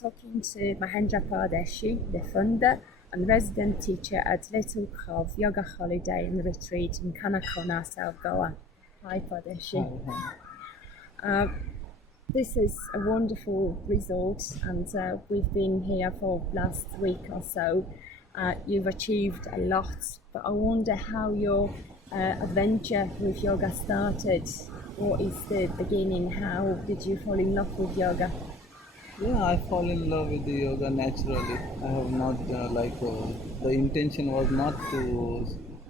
talking to Mahendra Pardeshi, the founder and resident teacher at Little Cove Yoga Holiday and Retreat in Kanakona, South Goa. Hi, Pardeshi. This is a wonderful result, and we've been here for last week or so. You've achieved a lot, but I wonder how your adventure with yoga started. What is the beginning? How did you fall in love with yoga? Yeah, I fall in love with the yoga naturally. I have not the intention was not to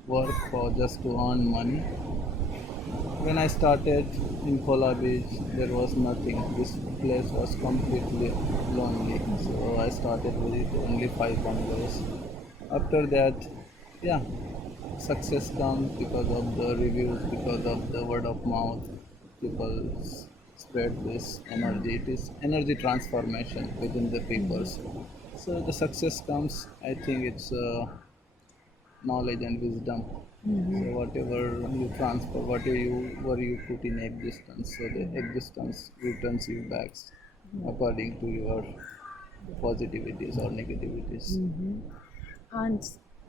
work for just to earn money. When I started in Kola Beach, there was nothing. This place was completely lonely. So I started with it only 5 bungalows. After that, yeah, success comes because of the reviews, because of the word of mouth. People spread this energy. It is energy transformation within the people. So the success comes. I think it's knowledge and wisdom. So whatever you transfer, whatever you put in existence, so the existence returns you back according to your positivities or negativities. And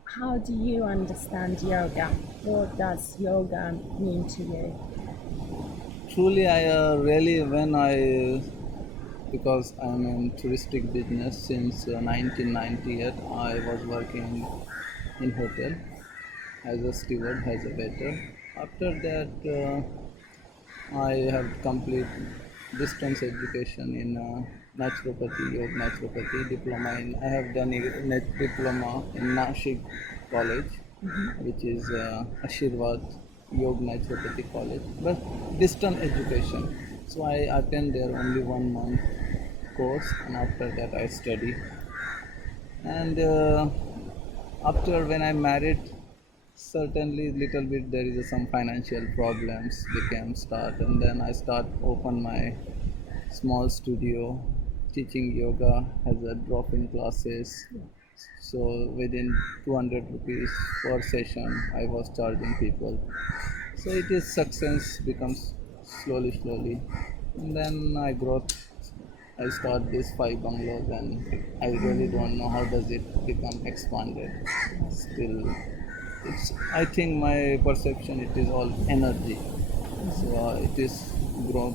how do you understand yoga? What does yoga mean to you? Truly, I really when I because I'm in touristic business since 1998. I was working in hotel as a steward, as a waiter. After that, I have complete distance education in naturopathy, yoga naturopathy diploma. I have done a diploma in Nashik College, which is Ashirwad Yoga Naturopathy College, but distance education. So I attend there only 1 month course, and after that I study. And after when I married, certainly little bit there is some financial problems became start, and then I start open my small studio teaching yoga as a drop-in classes. So within 200 rupees per session, I was charging people. So it is success becomes slowly, and then I grow. I start this 5 bungalows, and I really don't know how does it become expanded. Still, it's. I think my perception it is all energy. So it is grown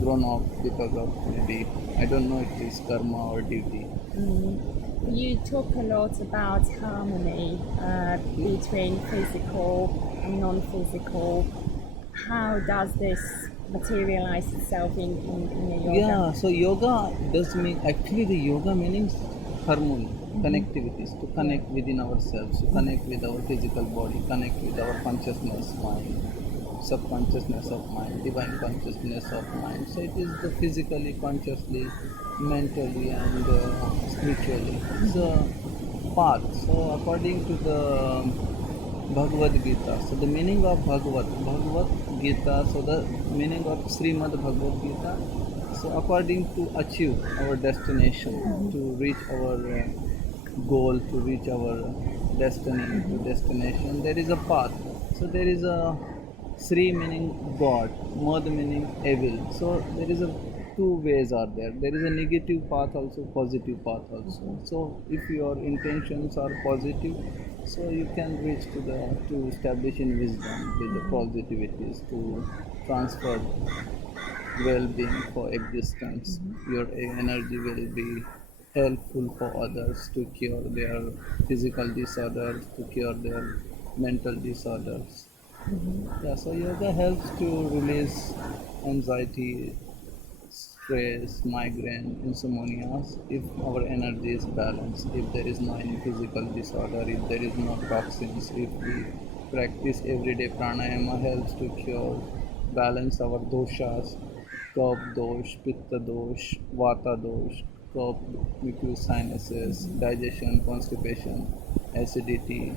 grown up because of maybe I don't know it is karma or duty. You talk a lot about harmony between physical and non-physical. How does this materialize itself in your yoga? Yeah, so yoga does mean actually the yoga means harmony, connectivities, to connect within ourselves, to connect with our physical body, connect with our consciousness mind, subconsciousness of mind, divine consciousness of mind. So it is the physically, consciously, mentally, and spiritually. It's a path. So according to the Bhagavad Gita. So the meaning of Bhagavad Gita. So the meaning of Srimad Bhagavad Gita. So according to achieve our destination, to reach our goal, to reach our destiny, to destination, there is a path. So there is a Sri meaning God, Mad meaning evil. So there is a two ways are there. There is a negative path also, positive path also. So if your intentions are positive, so you can reach to the to establish in wisdom with the positivities to transfer well-being for existence. Your energy will be helpful for others to cure their physical disorders, to cure their mental disorders. Yeah, so yoga helps to release anxiety, stress, migraine, insomnia if our energy is balanced, if there is no any physical disorder, if there is no toxins, if we practice everyday pranayama helps to cure, balance our doshas, kapha dosh, pitta dosh, vata dosh, kapha, mucous sinuses, digestion, constipation, acidity,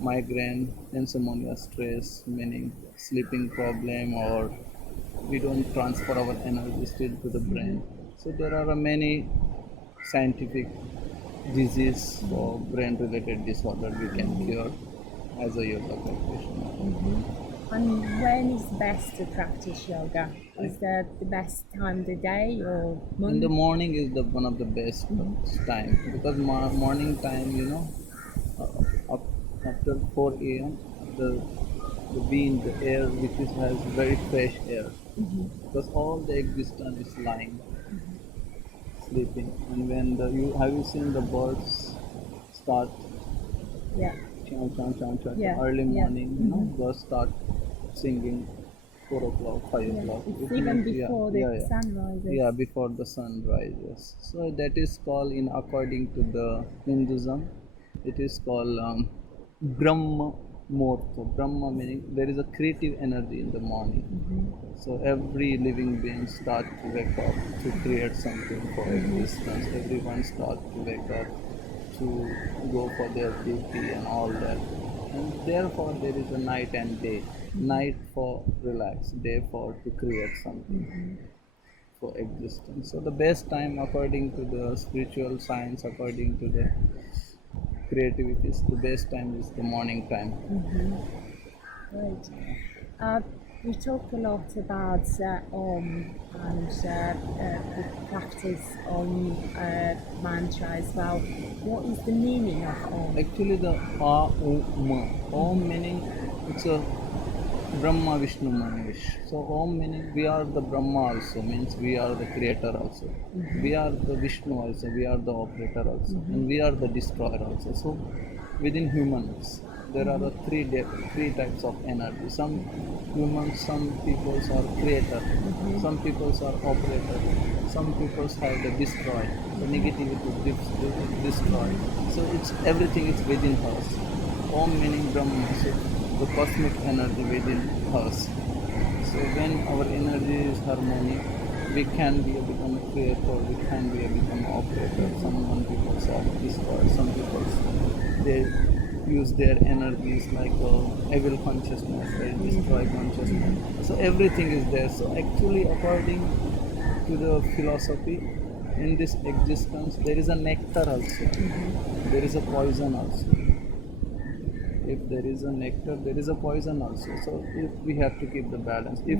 migraine, insomnia, stress, meaning sleeping problem, or we don't transfer our energy still to the brain. So there are many scientific disease or brain related disorder we can cure as a yoga practitioner. And when is best to practice yoga? Is that the best time of the day or In the month? morning is the one of the best time because morning time, up, after 4 a.m. the the wind, the air which is has very fresh air because all the existence is lying, sleeping, and when the you have you seen the birds start Yeah, chow chow chow chow, chow, yeah, early yeah. morning, birds start singing 4 o'clock, five Yeah, o'clock. it's It even means before the sun rises. yeah, before the sun rises. So that is called, in according to the Hinduism, it is called Brahma Muhurta. Brahma meaning there is a creative energy in the morning. So every living being start to wake up to create something for existence. Everyone start to wake up to go for their duty and all that. And therefore there is a night and day. Night for relax, day for to create something for existence. So the best time according to the spiritual science, according to the creativity, the best time is the morning time. Right. Uh, we talk a lot about and the practice on mantra as well. What is the meaning of Om? Actually, the Om meaning it's a Brahma Vishnu Mahesh. So Om meaning we are the Brahma also, means we are the creator also. We are the Vishnu also, we are the operator also, and we are the destroyer also. So within humans there are the three types of energy. Some humans, some peoples are creator, some peoples are operator, some peoples have the destroy, the negativity destroy. So it's everything is within us. Om meaning Brahma, so the cosmic energy within us. So when our energy is harmonic, we can be a become a creator, we can be a become an operator. Some people are destroyed, some people they use their energies like evil consciousness, they destroy consciousness. So everything is there. So actually, according to the philosophy, in this existence, there is a nectar also, there is a poison also. If there is a nectar, there is a poison also. So if we have to keep the balance. If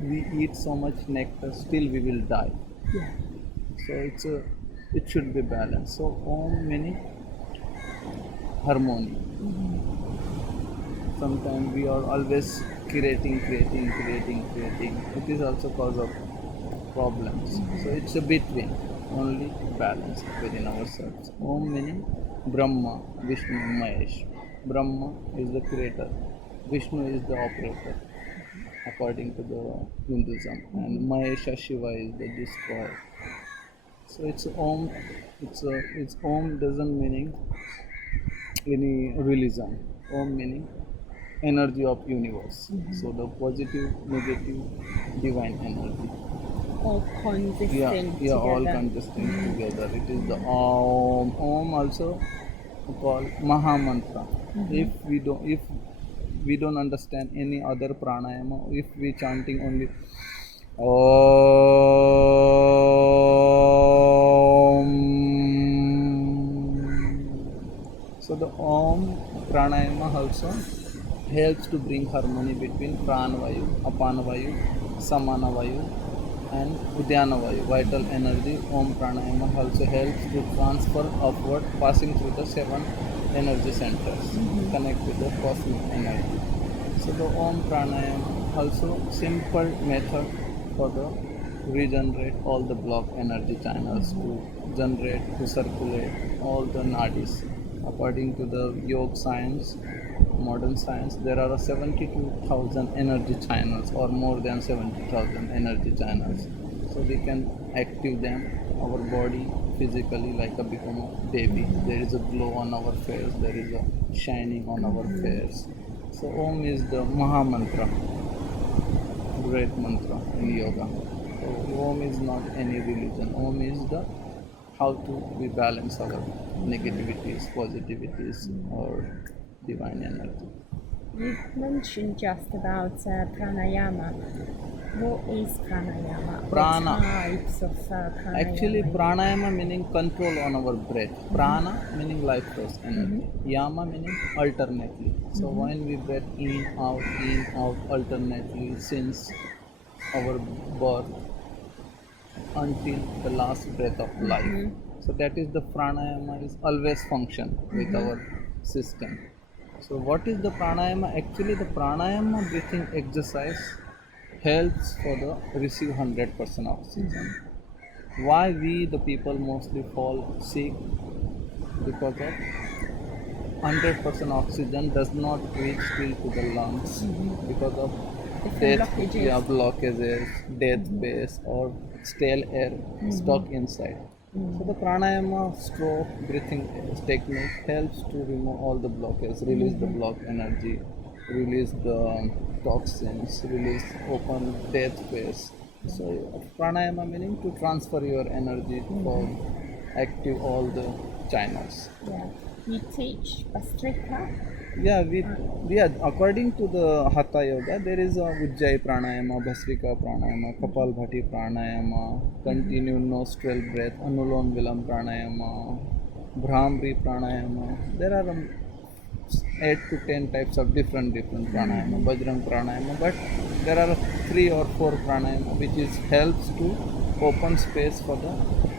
we eat so much nectar, still we will die. Yeah. So it should be balanced. So Om meaning harmony. Sometimes we are always creating. It is also cause of problems. So it's a between, only balance within ourselves. Om meaning Brahma, Vishnu, Mahesh. Brahma is the creator, Vishnu is the operator according to the Hinduism, and Mahesha Shiva is the destroyer. So it's Om. It's Om doesn't meaning any religion. Om meaning energy of universe. So the positive, negative, divine energy. All consisting Yeah, all together. consisting together. It is the Om. Om also called Maha Mantra. If we don't understand any other pranayama, if we chanting only Om, so the Om pranayama also helps to bring harmony between Pranavayu, Apanavayu, Samanavayu, and Udyanavayu, vital energy. Om pranayama also helps to transfer upward, passing through the seven energy centers, connect with the cosmic energy. So the Om pranayama also simple method for the regenerate all the block energy channels, to generate, to circulate all the nadis. According to the yoga science, modern science, there are 72,000 energy channels, or more than 70,000 energy channels. So we can active them, our body physically like a become a baby. There is a glow on our face, there is a shining on our face. So Om is the Maha Mantra, great mantra in yoga. So Om is not any religion. Om is the how to we balance our negativities, positivities, or divine energy. You mentioned just about pranayama. What is pranayama? Prana. What types of pranayama? Actually, pranayama meaning control on our breath. Prana meaning life force energy. Yama meaning alternately. So when we breathe in, out alternately since our birth until the last breath of life. So that is the pranayama is always function with our system. So what is the pranayama? Actually, the pranayama breathing exercise helps for the receive 100% oxygen. Why we the people mostly fall sick? Because of 100% oxygen does not reach till to the lungs because of Different death, blockages. yeah, blockages, death base or stale air stuck inside. So the pranayama stroke breathing technique helps to remove all the blockages, release the block energy, release the toxins, release open death phase. So pranayama meaning to transfer your energy for active all the channels. Yeah. You teach Bastrika. Yeah, according to the Hatha Yoga, there is a Ujjayi Pranayama, Bhasrika Pranayama, Kapalbhati Pranayama, continued nostril breath, Anulom Vilam Pranayama, Brahmri Pranayama. There are 8 to 10 types of different pranayama, Bajrang Pranayama, but there are 3 or 4 pranayama which is helps to open space for the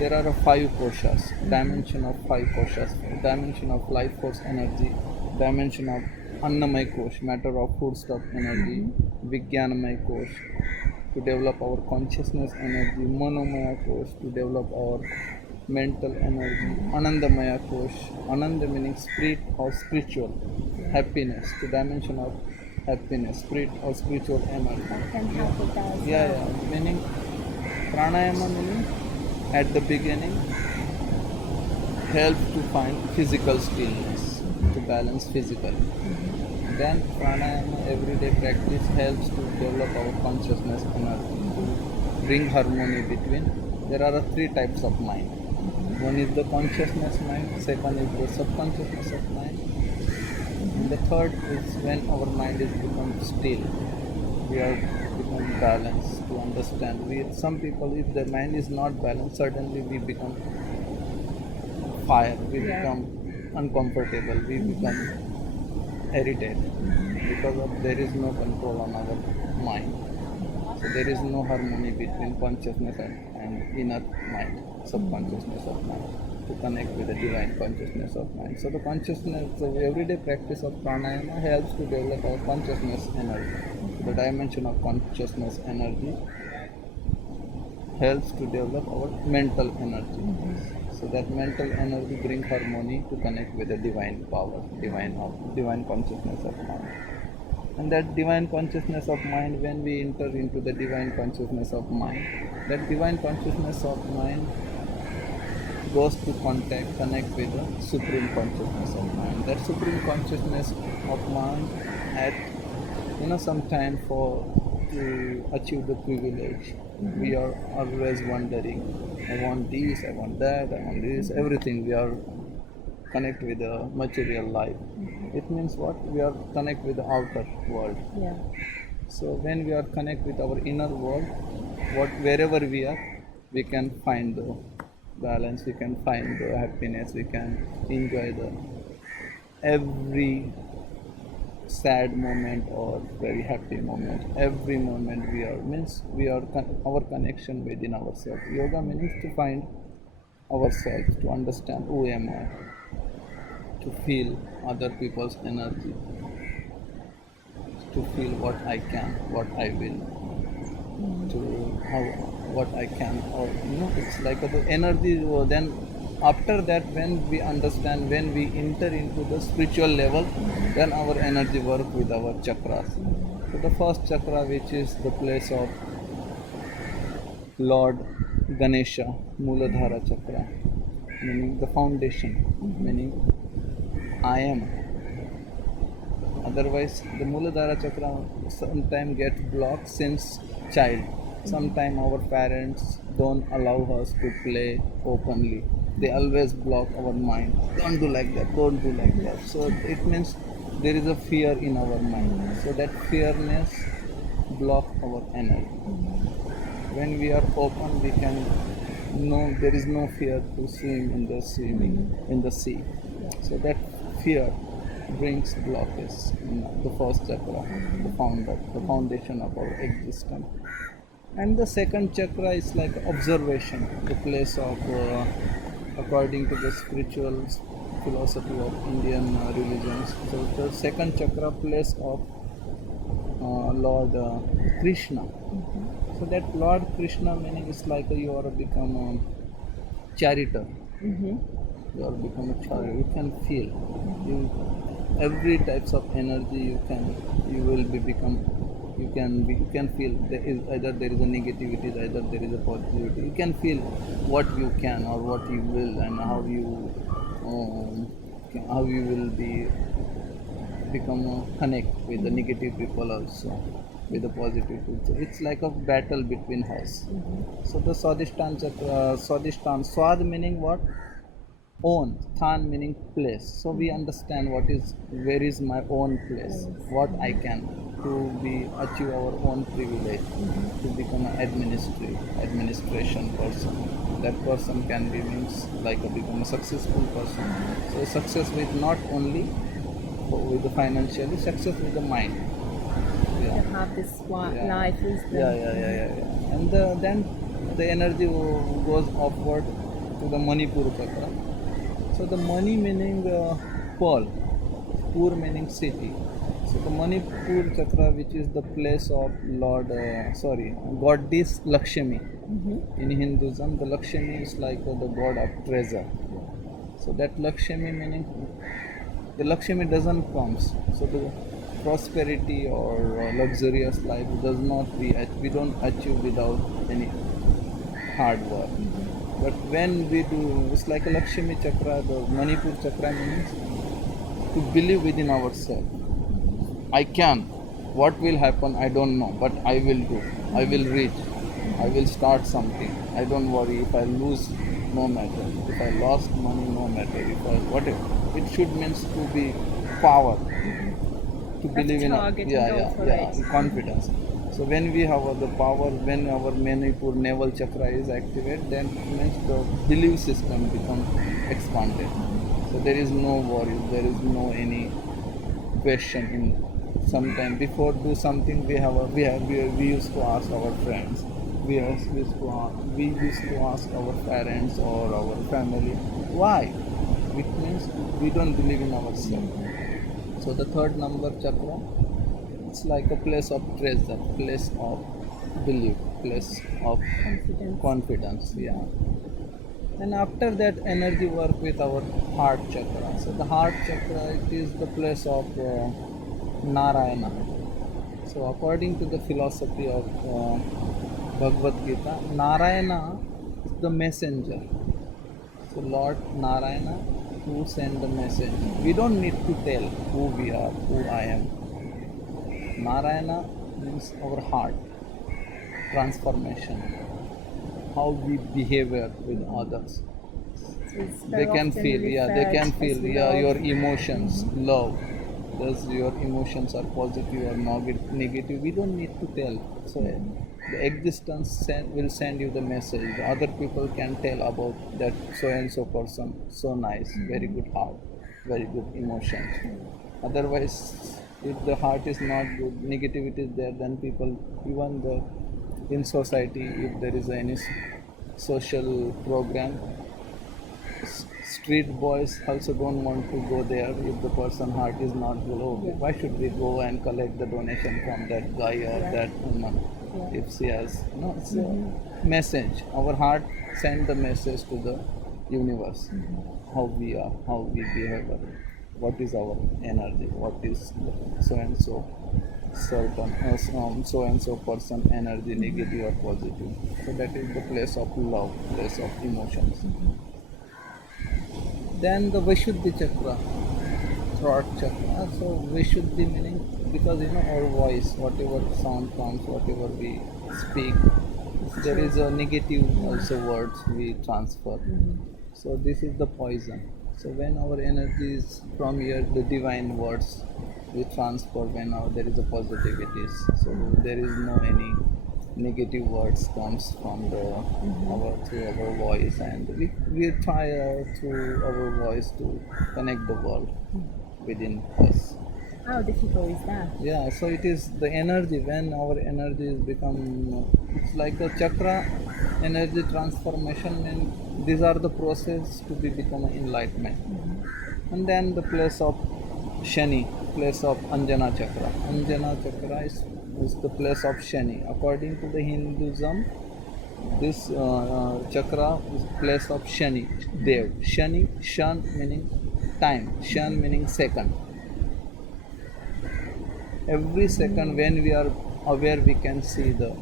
there are 5 koshas, dimension of 5 koshas, dimension of life force energy, dimension of annamay kosh, matter of food stuff energy, vijnanamay kosh to develop our consciousness energy, manomaya kosh to develop our mental energy, anandamaya kosh, ananda meaning spirit or spiritual, happiness to dimension of happiness, spirit or spiritual energy. That can help with that as Yeah, well. yeah, meaning pranayama meaning at the beginning help to find physical stillness, to balance physically. Then pranayama everyday practice helps to develop our consciousness energy, to bring harmony between. There are 3 types of mind. One is the consciousness mind, second is the subconsciousness of mind, and the third is when our mind is become still. We are become balanced to understand. Some people, if their mind is not balanced, suddenly we become fire, we become uncomfortable, we become irritated because of there is no control on our mind. So there is no harmony between consciousness and inner mind, subconsciousness of mind, to connect with the divine consciousness of mind. So the consciousness, the everyday practice of pranayama helps to develop our consciousness energy. The dimension of consciousness energy helps to develop our mental energy. So that mental energy brings harmony to connect with the divine power, divine consciousness of mind. And that divine consciousness of mind, when we enter into the divine consciousness of mind, that divine consciousness of mind goes to connect with the supreme consciousness of mind. That supreme consciousness of mind at some time for to achieve the privilege. We are always wondering, I want this, I want that, I want this, everything. We are connect with the material life. It means what? We are connect with the outer world. Yeah. So when we are connect with our inner world, wherever we are, we can find the balance, we can find the happiness, we can enjoy the every sad moment or very happy moment. Every moment we are our connection within ourselves. Yoga means to find ourselves, to understand who am I, to feel other people's energy, to feel what I can, what I will, to how what I can, or it's like the energy. Then after that, when we understand, when we enter into the spiritual level, then our energy work with our chakras. So the first chakra, which is the place of Lord Ganesha, Muladhara chakra, meaning the foundation, meaning I am. Otherwise, the Muladhara chakra sometimes gets blocked since child. Sometimes our parents don't allow us to play openly. They always block our mind. Don't do like that, don't do like that. So it means there is a fear in our mind. So that fearness block our energy. When we are open, we can know there is no fear to swim in the in the sea. So that fear brings blockage in the first chakra, the foundation of our existence. And the second chakra is like observation, the place of, according to the spiritual philosophy of Indian religions. So the second chakra, place of Lord Krishna. So that Lord Krishna meaning is like you are become a charioteer. You are become a charioteer. You can feel every types of energy you will be become you can feel there is either there is a negativity, either there is a positivity. You can feel what you can or what you will, and how you will be become connect with the negative people also, with the positive people. So it's like a battle between us. So the Swadhisthana chakra, Swadhisthana, Swad meaning what? Own, Than meaning place. So we understand what is, where is my own place, what I can to be achieve our own privilege, to become an administration person. That person can be means like a become a successful person. So success with not only with the financially, success with the mind. To have this life wisdom. Yeah. And then the energy goes upward to the Manipur chakra. So the Mani meaning pearl, Pur meaning city. So the Manipur chakra, which is the place of goddess Lakshmi. In Hinduism, the Lakshmi is like the god of treasure. So that Lakshmi meaning the Lakshmi doesn't comes. So the prosperity or luxurious life does not we don't achieve without any hard work. But when we do, it's like a Lakshmi chakra, the Manipur chakra means to believe within ourselves. I can. What will happen, I don't know, but I will do. I will reach. I will start something. I don't worry if I lose, no matter. If I lost money, no matter. If I whatever. It should means to be power. To believe in confidence. So when we have the power, when our Manipur navel chakra is activated, then means the belief system becomes expanded. So there is no worry, there is no any question in sometime before do something we used to ask our friends, we used to ask our parents or our family why. It means we don't believe in ourselves. So the third number chakra, it's like a place of treasure, place of belief, place of confidence. Yeah. And after that, energy work with our heart chakra. So the heart chakra, it is the place of Narayana. So according to the philosophy of Bhagavad Gita, Narayana is the messenger. So Lord Narayana, who sent the message. We don't need to tell who we are, who I am. Narayana means our heart, transformation, how we behave with others. They can feel, your emotions, love. Does your emotions are positive or negative? We don't need to tell. So the existence will send you the message. The other people can tell about that so and so person, so nice, very good heart, very good emotions. Otherwise, if the heart is not good, negativity is there, then people, even in society, if there is any social program, street boys also don't want to go there if the person heart is not good. Why should we go and collect the donation from that guy or that woman if she has it's a message. Our heart send the message to the universe, how we are, how we behave, what is our energy, what is so and so certain so and so person energy, negative or positive. So that is the place of love, place of emotions. Then the Vishuddhi chakra, throat chakra. So Vishuddhi meaning, because our voice, whatever sound comes, whatever we speak, there is a negative also words we transfer. So this is the poison. So when our energy is from here, the divine words we transfer when there is a positivity. So there is no any negative words comes from the our through our voice, and we try through our voice to connect the world within us. How difficult is that? Yeah, so it is the energy when our energy is become it's like a chakra energy transformation, and these are the process to be become enlightenment. And then the place of Shani, place of Anjana chakra. Anjana chakra is the place of Shani. According to the Hinduism, this chakra is place of Shani, Dev. Shani, Shan meaning time, Shan meaning second. Every second when we are aware, we can see the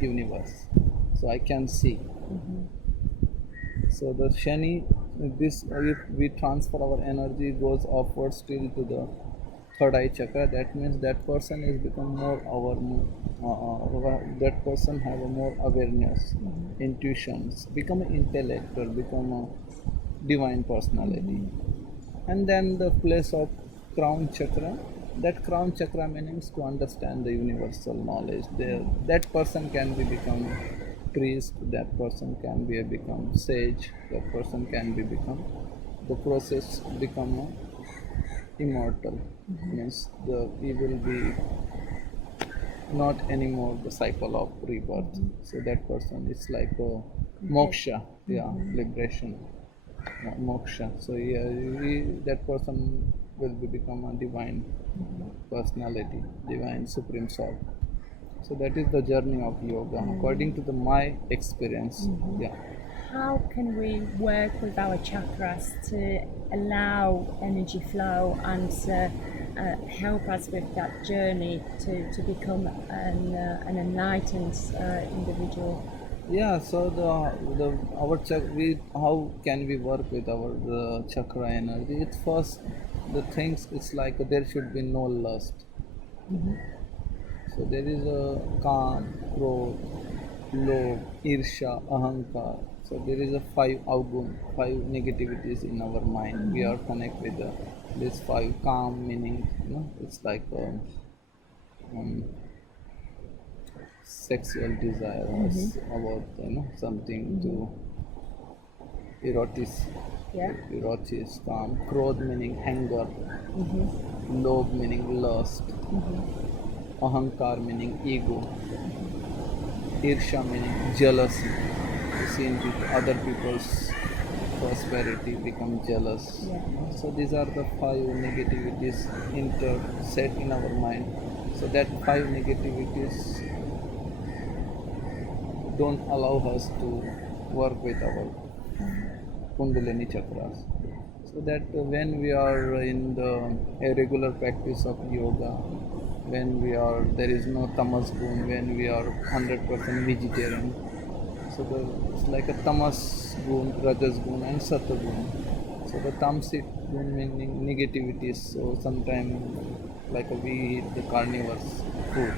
universe. So I can see. So the Shani, this if we transfer our energy goes upwards till to the third eye chakra, that means that person is become more aware. That person have a more awareness, intuitions, become an intellectual, become a divine personality. And then the place of crown chakra, that crown chakra means to understand the universal knowledge. There that person can be become priest, that person can be become sage, that person can be become the process become immortal. Means the he will be not anymore the cycle of rebirth. So that person is like a moksha, yeah, liberation, moksha. So yeah, that person will be become a divine personality, divine supreme soul. So that is the journey of yoga, according to the my experience. Yeah. How can we work with our chakras to allow energy flow and help us with that journey to become an enlightened individual? Yeah, so the our we how can we work with our the chakra energy? It's first the things. It's like there should be no lust. So there is a calm, krodh, lobh, irsha, ahankar. So there is a five avgun, five negativities in our mind. We are connect with this five calm meaning. It's like um, sexual desire about something to erotic. Yeah. Erotic, calm. Krodh meaning anger. Lobh meaning lust. Ahankar meaning ego. Irsha meaning jealousy. Seeing other people's prosperity, become jealous. Yeah. So these are the five negativities set in our mind. So that five negativities don't allow us to work with our Kundalini chakras. So that when we are in the a regular practice of yoga, when we are there is no tamas gun, when we are 100% vegetarian. So it's like a tamas gun, rajas gun, and sattva gun. So the tamasic gun meaning negativities. So sometimes like we eat the carnivores food.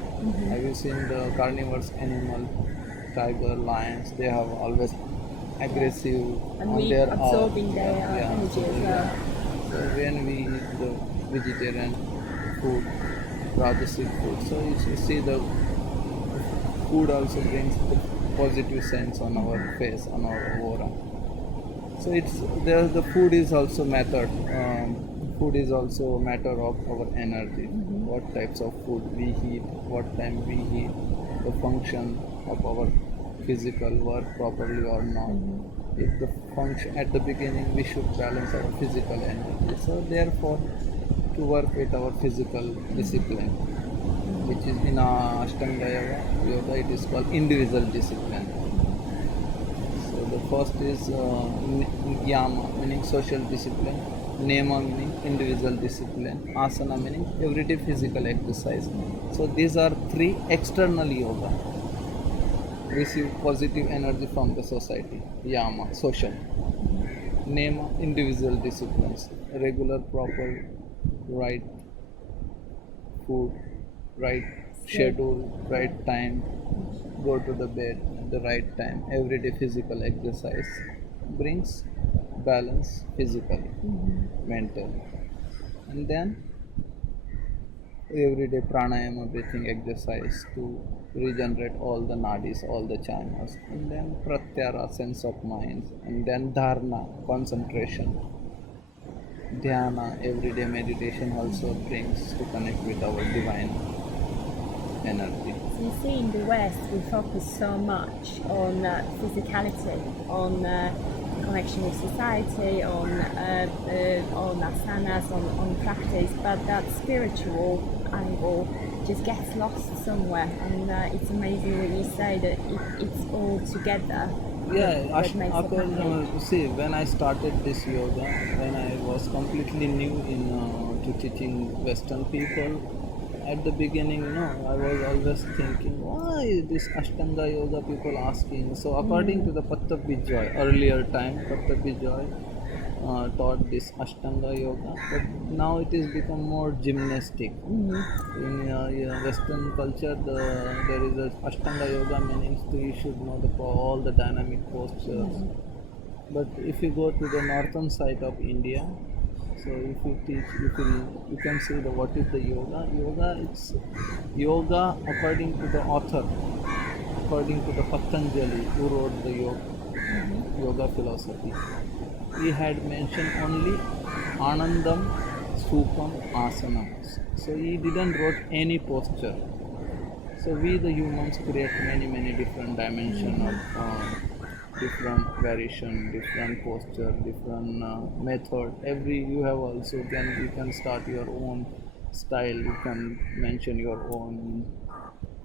Have you seen the carnivores animal, tiger, lions? They have always aggressive And on we their absorbing their energy as well. So when we eat the vegetarian food, rajasic food, so you see the food also brings the positive sense on our face, on our aura. So the food is also matter. Food is also a matter of our energy. What types of food we eat, what time we eat, the function of our physical work properly or not. If the function at the beginning, we should balance our physical energy. So therefore, to work with our physical discipline, which is in Ashtanga yoga, it is called individual discipline. So the first is yama, meaning social discipline, nema meaning individual discipline, asana meaning everyday physical exercise. So these are three external yoga. Receive positive energy from the society. Yama, social. Nema, individual disciplines. Regular, proper, right food, right schedule, right time. Go to the bed at the right time. Everyday physical exercise brings balance physically, mentally, and then everyday pranayama breathing exercise to regenerate all the nadis, all the chakras, and then pratyahara sense of mind, and then dharana concentration, dhyana everyday meditation also brings to connect with our divine energy. So you see, in the West, we focus so much on physicality, on connection with society, on asanas, on practice, but that spiritual angle just gets lost somewhere. And it's amazing when you say that it's all together. Yeah, that makes it happen. see, when I started this yoga, when I was completely new to teaching Western people, at the beginning, I was always thinking, why is this Ashtanga yoga people asking? So, according to the Pattab Bijoy, earlier time, Pattab Bijoy taught this Ashtanga yoga, but now it has become more gymnastic. In Western culture, there is a Ashtanga yoga meaning you should know all the dynamic postures. But if you go to the northern side of India, so if you teach, you can see what is the yoga. It's yoga according to the author, according to the Patanjali, who wrote the yoga philosophy. He had mentioned only Anandam, Supam, Asanam. So he didn't wrote any posture. So we the humans create many different dimension of different variation, different posture, different method. You have also you can start your own style. You can mention your own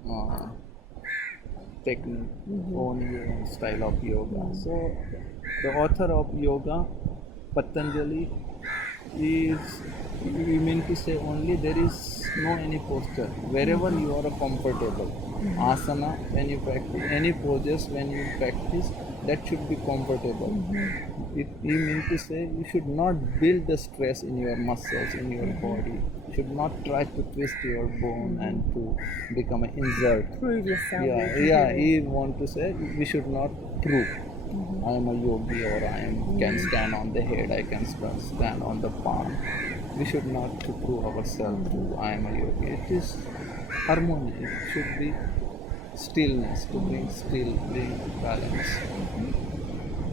uh, technique, own your own style of yoga. So the author of yoga, Patanjali, is we mean to say only there is no any posture wherever you are comfortable. Asana, when you practice any poses, when you practice, that should be comfortable. You mean to say you should not build the stress in your muscles, in your body. You should not try to twist your bone and to become an insult. Prove yourself. Yeah. He want to say we should not prove. I am a yogi, or can stand on the head, I can stand on the palm. We should not to prove ourselves to I am a yogi. It is harmony. It should be stillness, to bring balance.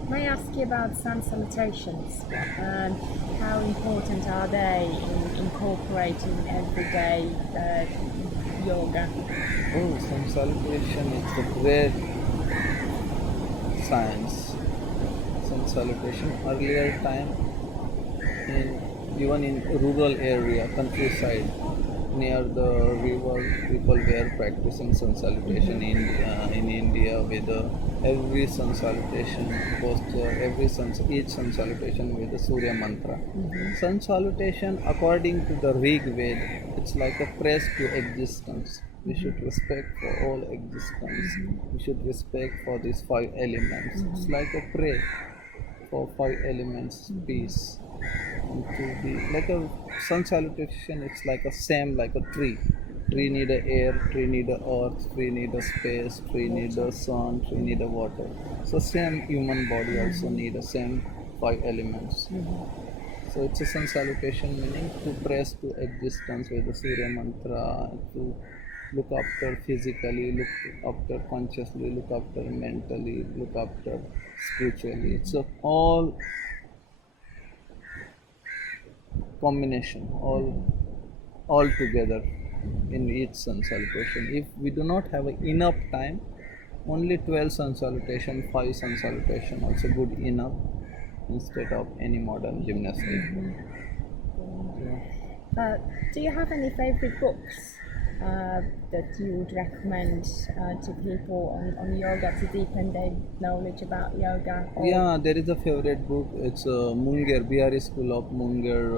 May I ask you about sun salutations? How important are they in incorporating everyday yoga? Oh, sun salutation is a great science. Sun salutation, earlier time, even in rural area, countryside, near the river, people were practicing sun salutation in India with every sun salutation posture, each sun salutation with the Surya mantra. Sun salutation, according to the Rig Veda, it's like a praise to existence. We should respect for all existence. We should respect for these 5 elements. It's like a prayer for 5 elements, peace. And to be like a sun salutation, it's like a same like a tree. Tree need a air, tree need a earth, tree need a space, tree need a sun, tree need a water. So same human body also need the same 5 elements. So it's a sun salutation meaning to praise to existence with the Surya mantra, to look after physically, look after consciously, look after mentally, look after spiritually. It's a all combination, all together in each sun salutation. If we do not have enough time, only 12 sun salutation, 5 sun salutation also good enough instead of any modern gymnastic. Do you have any favorite books that you would recommend to people on yoga to deepen their knowledge about yoga? Yeah, there is a favorite book. It's Munger, Bihari School of Munger.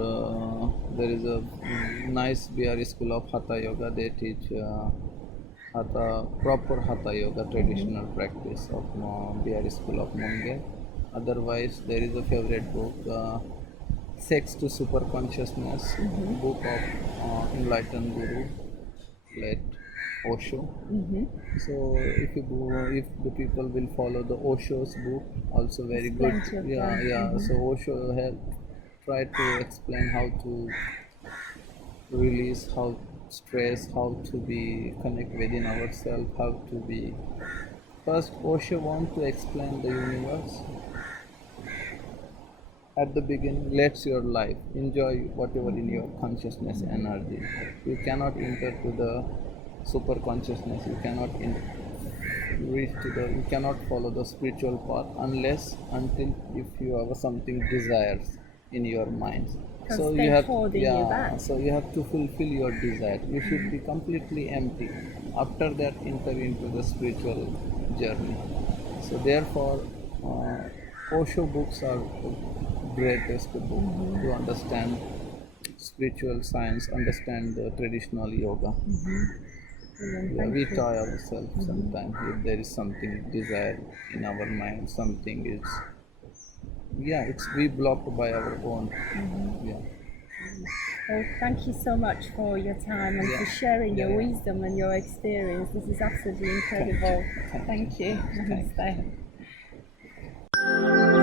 There is a nice Bihari School of Hatha Yoga. They teach proper Hatha Yoga, traditional practice of Bihari School of Munger. Otherwise, there is a favorite book, Sex to Super Consciousness, book of Enlightened Guru, late Osho. Mm-hmm. So if the people will follow the Osho's book, also very There's good. plenty of Yeah, them. yeah. Mhm. So Osho have tried to explain how to release, how stress, how to be connect within ourselves, how to be. First, Osho want to explain the universe at the beginning. Let's your life enjoy whatever in your consciousness energy. You cannot enter to the super consciousness. You cannot reach to the. You cannot follow the spiritual path unless until if you have something desires in your mind. Because So you they're have, holding you back. yeah. So you have to fulfill your desire. You should be completely empty. After that, enter into the spiritual journey. So therefore, Osho books are the greatest book to understand spiritual science, understand the traditional yoga. Brilliant, Yeah, thank we you. tie ourselves sometimes if there is something desire in our mind, something is, yeah, it's we blocked by our own. Yeah, Well, thank you so much for your time and for yeah, sharing yeah, your yeah. wisdom and your experience. This is absolutely Thank incredible. you, thank you, Thank you. thank you. Namaste.